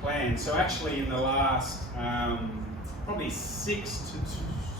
plan. So actually in the last probably 6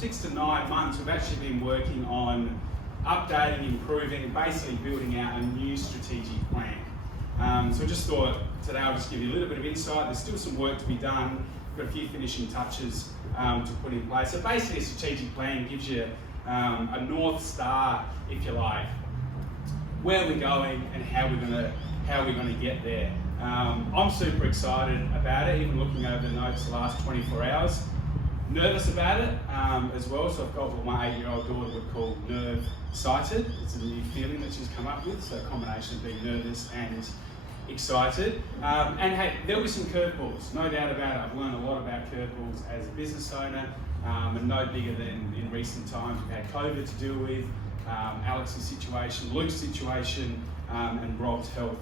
to 9 months, we've actually been working on updating, improving, and basically building out a new strategic plan. So I just thought today I'll just give you a little bit of insight. There's still some work to be done. We've got a few finishing touches to put in place. So basically a strategic plan gives you a North Star, if you like, where we're going and how we're going to get there. I'm super excited about it, even looking over the notes the last 24 hours. Nervous about it as well, so I've got what my 8-year-old daughter would call nerve-sighted. It's a new feeling that she's come up with, so a combination of being nervous and excited. And hey, there'll be some curveballs, no doubt about it. I've learned a lot about curveballs as a business owner, and no bigger than in recent times. We've had COVID to deal with, Alex's situation, Luke's situation, and Rob's health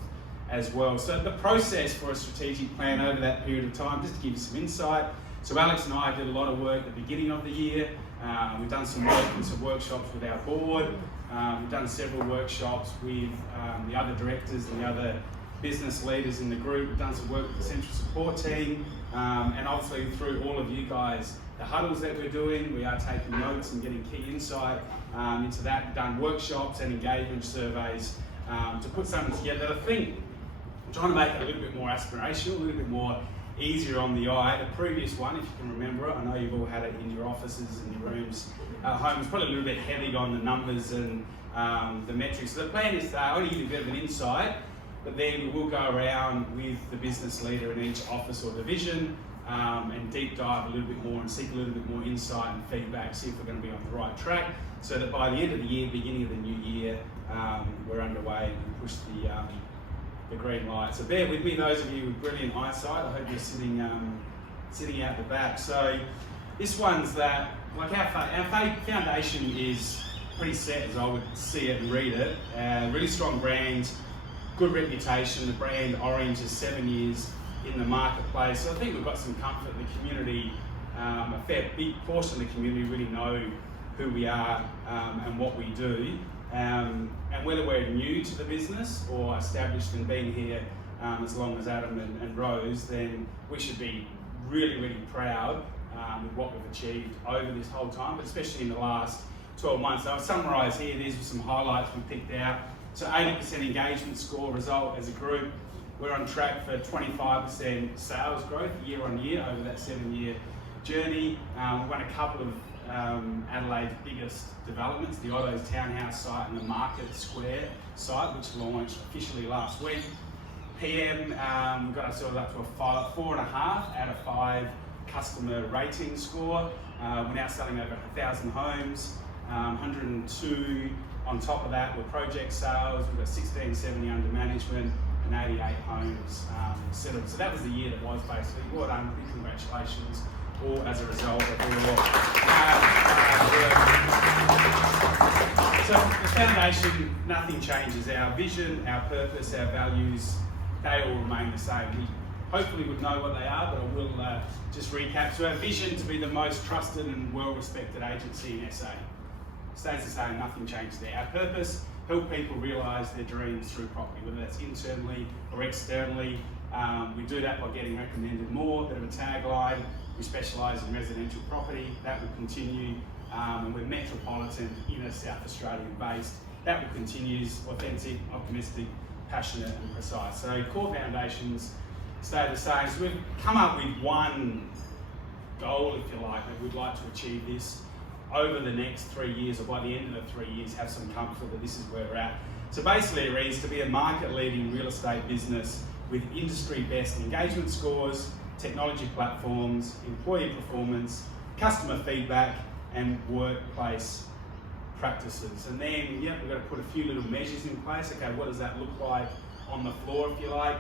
as well. So the process for a strategic plan over that period of time, just to give you some insight. So Alex and I did a lot of work at the beginning of the year. We've done some work and some workshops with our board. We've done several workshops with the other directors and the other business leaders in the group. We've done some work with the central support team, and obviously through all of you guys, the huddles that we're doing, we are taking notes and getting key insight into that. We've done workshops and engagement surveys to put something together. I think I'm trying to make it a little bit more aspirational, a little bit more easier on the eye. The previous one, if you can remember it, I know you've all had it in your offices and your rooms at home, it's probably a little bit heavy on the numbers and the metrics. So the plan is to only give you a bit of an insight, but then we will go around with the business leader in each office or division and deep dive a little bit more and seek a little bit more insight and feedback, see if we're going to be on the right track, so that by the end of the year, beginning of the new year, we're underway and push the green light. So bear with me, those of you with brilliant eyesight. I hope you're sitting out the back. So this one's that, like our foundation is pretty set as I would see it and read it. Really strong brand, good reputation. The brand Orange is 7 years in the marketplace. So I think we've got some comfort in the community. A fair big portion of the community really know who we are and what we do. And whether we're new to the business or established and been here as long as Adam and Rose, then we should be really, really proud with what we've achieved over this whole time, but especially in the last 12 months. So I've summarised here, these were some highlights we picked out. So 80% engagement score result as a group. We're on track for 25% sales growth year on year over that 7-year journey. We won a couple of Adelaide's biggest developments, the Otto's Townhouse site and the Market Square site, which launched officially last week. PM, we got ourselves up to a 4.5 out of 5 customer rating score. We're now selling over 1,000 homes, 102 on top of that were project sales. We've got 1670 under management and 88 homes settled. So that was the year that was basically. Well done, big congratulations, all as a result of all your So the foundation, nothing changes. Our vision, our purpose, our values, they all remain the same. We hopefully would know what they are, but I will just recap. So our vision to be the most trusted and well-respected agency in SA. Stays the same, nothing changed there. Our purpose, help people realise their dreams through property, whether that's internally or externally. We do that by getting recommended more, bit of a tagline. We specialise in residential property, that will continue. And we're metropolitan, inner South Australian based. That will continue, authentic, optimistic, passionate and precise. So core foundations stay the same. So we've come up with one goal, if you like, that we'd like to achieve this over the next 3 years, or by the end of the 3 years, have some comfort that this is where we're at. So basically it reads to be a market-leading real estate business with industry-best engagement scores, technology platforms, employee performance, customer feedback, and workplace practices. And then, yeah, we've got to put a few little measures in place. Okay, what does that look like on the floor, if you like?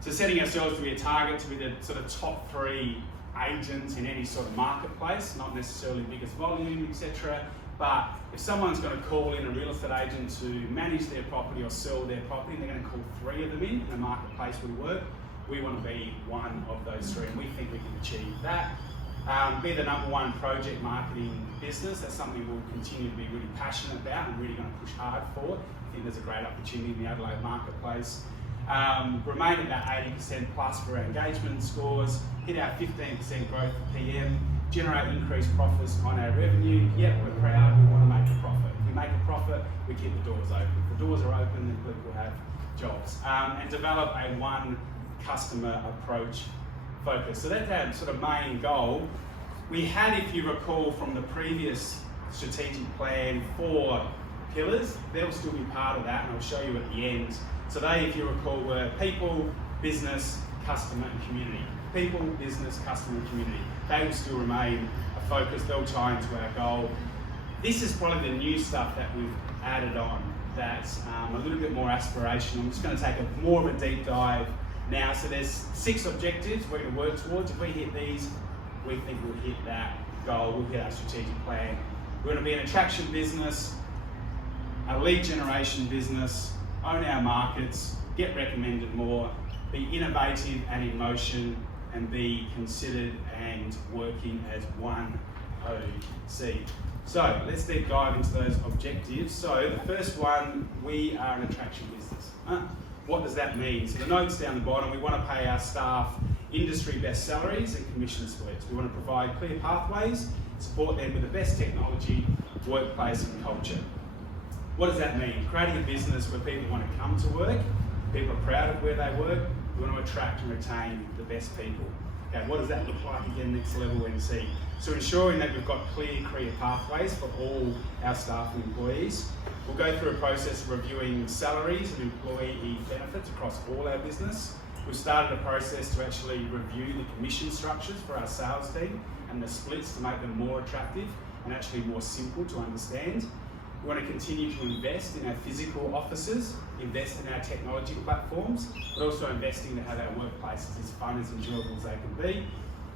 So setting ourselves to be a target to be the sort of top 3 agents in any sort of marketplace, not necessarily biggest volume, etc. But if someone's going to call in a real estate agent to manage their property or sell their property, they're going to call 3 of them in a marketplace we work. We want to be one of those 3, and we think we can achieve that. Be the #1 project marketing business. That's something we'll continue to be really passionate about and really going to push hard for. I think there's a great opportunity in the Adelaide marketplace. remain at that 80% plus for our engagement scores, hit our 15% growth for PM, generate increased profits on our revenue. Yep, we're proud, we want to make a profit. If we make a profit, we keep the doors open. If the doors are open, then people have jobs. And develop a one customer approach focus. So that's our sort of main goal. We had, if you recall from the previous strategic plan, 4 pillars. They'll still be part of that, and I'll show you at the end. So they, if you recall, were people, business, customer and community. People, business, customer and community. They will still remain a focus. They'll tie into our goal. This is probably the new stuff that we've added on that's a little bit more aspirational. I'm just going to take more of a deep dive now. So there's 6 objectives we're going to work towards. If we hit these, we think we'll hit that goal, we'll hit our strategic plan. We're going to be an attraction business, a lead generation business, own our markets, get recommended more, be innovative and in motion, and be considered and working as one OC. So let's deep dive into those objectives. So the first one, we are an attraction business. What does that mean? So the notes down the bottom, we want to pay our staff industry best salaries and commission splits. We want to provide clear pathways, support them with the best technology, workplace and culture. What does that mean? Creating a business where people want to come to work, people are proud of where they work, we want to attract and retain the best people. Okay, what does that look like again, next level NC? So ensuring that we've got clear career pathways for all our staff and employees. We'll go through a process of reviewing salaries and employee benefits across all our business. We've started a process to actually review the commission structures for our sales team and the splits to make them more attractive and actually more simple to understand. We want to continue to invest in our physical offices, invest in our technology platforms, but also investing to have our workplaces as fun, as enjoyable as they can be.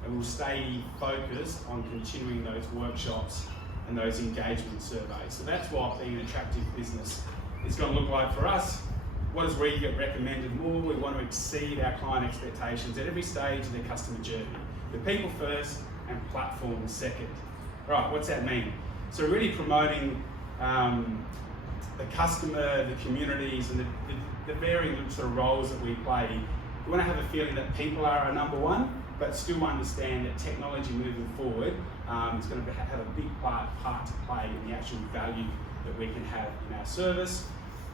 And we'll stay focused on continuing those workshops and those engagement surveys. So that's what being an attractive business is going to look like for us. What does we get recommended more? We want to exceed our client expectations at every stage of their customer journey. The people first and platform second. Right, what's that mean? So really promoting the customer, the communities, and the varying sort of roles that we play. We want to have a feeling that people are our number one, but still understand that technology moving forward is going to have a big part to play in the actual value that we can have in our service.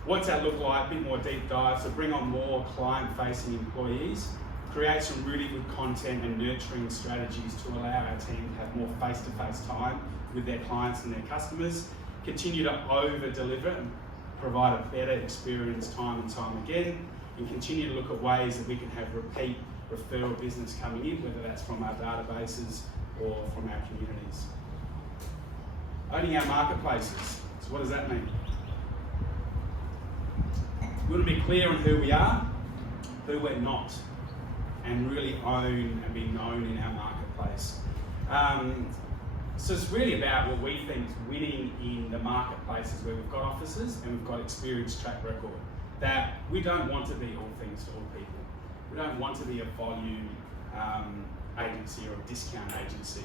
What's that look like? A bit more deep dive. So bring on more client-facing employees, create some really good content and nurturing strategies to allow our team to have more face-to-face time with their clients and their customers. Continue to over-deliver and provide a better experience time and time again, and continue to look at ways that we can have repeat referral business coming in, whether that's from our databases or from our communities. Owning our marketplaces. So what does that mean? We want to be clear on who we are, who we're not, and really own and be known in our marketplace. So it's really about what we think is winning in the marketplaces where we've got offices and we've got experienced track record. That we don't want to be all things to all people. We don't want to be a volume agency or a discount agency.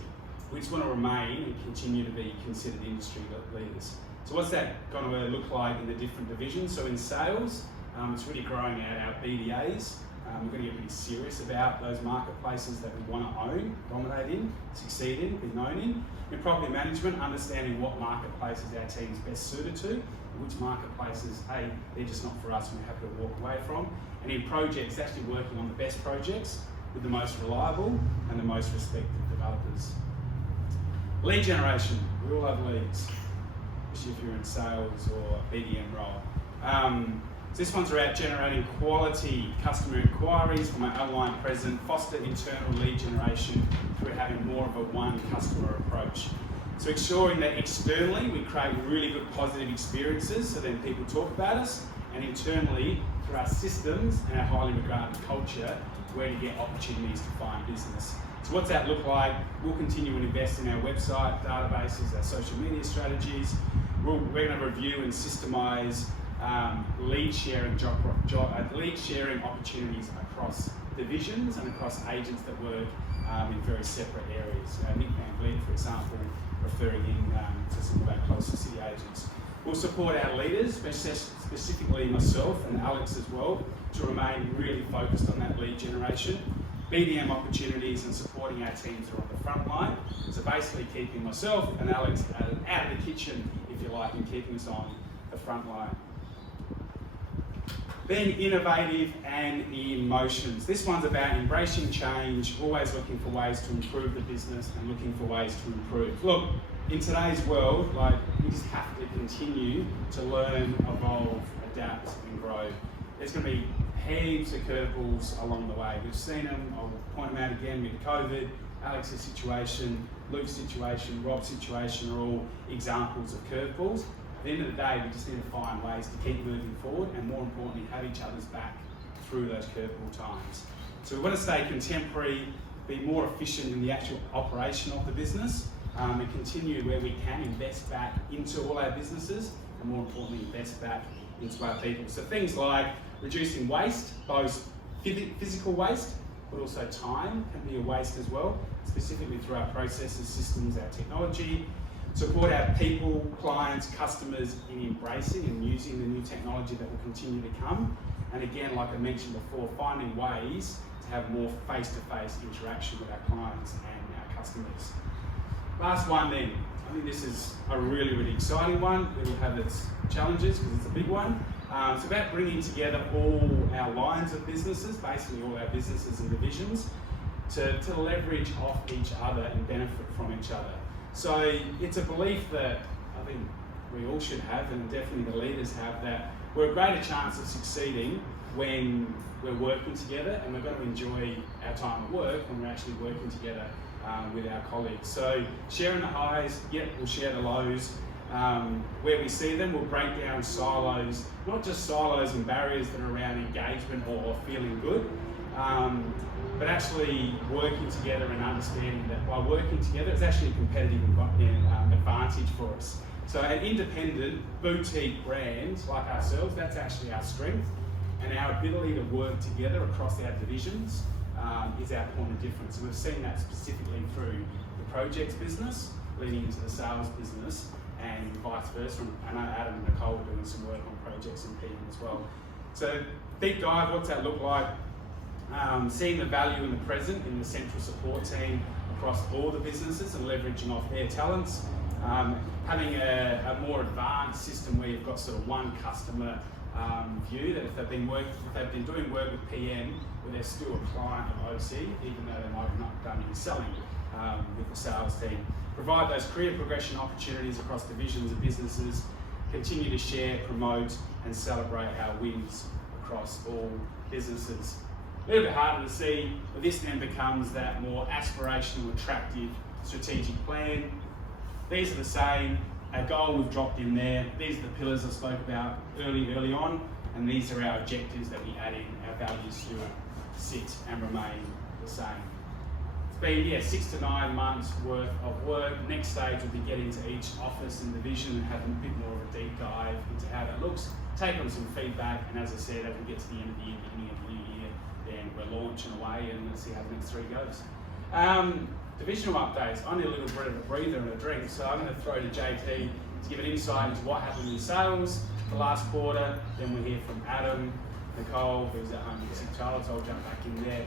We just want to remain and continue to be considered industry leaders. So what's that going to look like in the different divisions? So in sales, it's really growing out our BDAs. We're going to get pretty serious about those marketplaces that we want to own, dominate in, succeed in, be known in. In property management, understanding what marketplaces our team's best suited to, and which marketplaces, hey, they're just not for us and we have to walk away from. And in projects, actually working on the best projects with the most reliable and the most respected developers. Lead generation, we all have leads, especially if you're in sales or a BDM role. So this one's about generating quality customer inquiries from our online presence, foster internal lead generation through having more of a one customer approach. So ensuring that externally we create really good positive experiences so then people talk about us, and internally through our systems and our highly regarded culture, where to get opportunities to find business. So what's that look like? We'll continue to invest in our website, databases, our social media strategies. We're going to review and systemise lead sharing opportunities across divisions and across agents that work in very separate areas. Nick Van Vliet, for example, referring in to some of our closer city agents. We'll support our leaders, specifically myself and Alex as well, to remain really focused on that lead generation, BDM opportunities and supporting our teams who are on the front line. So basically keeping myself and Alex out of the kitchen, if you like, and keeping us on the front line. Being innovative and in motions. This one's about embracing change, always looking for ways to improve the business and looking for ways to improve. Look, in today's world, like, we just have to continue to learn, evolve, adapt and grow. There's going to be heaps of curveballs along the way. We've seen them, I'll point them out again with COVID, Alex's situation, Luke's situation, Rob's situation are all examples of curveballs. At the end of the day, we just need to find ways to keep moving forward and more importantly, have each other's back through those curveball times. So we want to stay contemporary, be more efficient in the actual operation of the business, and continue where we can invest back into all our businesses and more importantly, invest back into our people. So things like reducing waste, both physical waste, but also time can be a waste as well, specifically through our processes, systems, our technology. Support our people, clients, customers in embracing and using the new technology that will continue to come. And again, like I mentioned before, finding ways to have more face-to-face interaction with our clients and our customers. Last one then, I think this is a really, really exciting one. It'll have its challenges because it's a big one. It's about bringing together all our lines of businesses, basically all our businesses and divisions, to leverage off each other and benefit from each other. So it's a belief that I think we all should have, and definitely the leaders have, that we're a greater chance of succeeding when we're working together, and we're going to enjoy our time at work when we're actually working together with our colleagues. So sharing the highs, yep, we'll share the lows. Where we see them, we'll break down silos, not just silos and barriers that are around engagement or feeling good, but actually working together and understanding that by working together, it's actually a competitive advantage for us. So an independent boutique brand like ourselves, that's actually our strength, and our ability to work together across our divisions is our point of difference. And we've seen that specifically through the projects business, leading into the sales business, and vice versa. I know Adam and Nicole are doing some work on projects and PM as well. So deep dive, what's that look like? Seeing the value in the present in the central support team across all the businesses and leveraging off their talents. Having a more advanced system where you've got sort of one customer view, that if they've been doing work with PM, where they're still a client of OC, even though they might have not done any selling with the sales team. Provide those career progression opportunities across divisions of businesses, continue to share, promote and celebrate our wins across all businesses. A little bit harder to see, but this then becomes that more aspirational, attractive, strategic plan. These are the same. Our goal we've dropped in there. These are the pillars I spoke about early on, and these are our objectives that we add in. Our values still sit and remain the same. It's been 6 to 9 months worth of work. Next stage will be getting to each office and division and having a bit more of a deep dive into how that looks. Take on some feedback, and as I said, as we get to the end of the year, beginning of the new year, then we're launching away and let's see how the next 3 goes. Divisional updates. I need a little bit of a breather and a drink, so I'm going to throw to JT to give an insight into what happened in sales the last quarter. Then we'll hear from Adam, Nicole, who's at home with a sick child, so I'll jump back in there.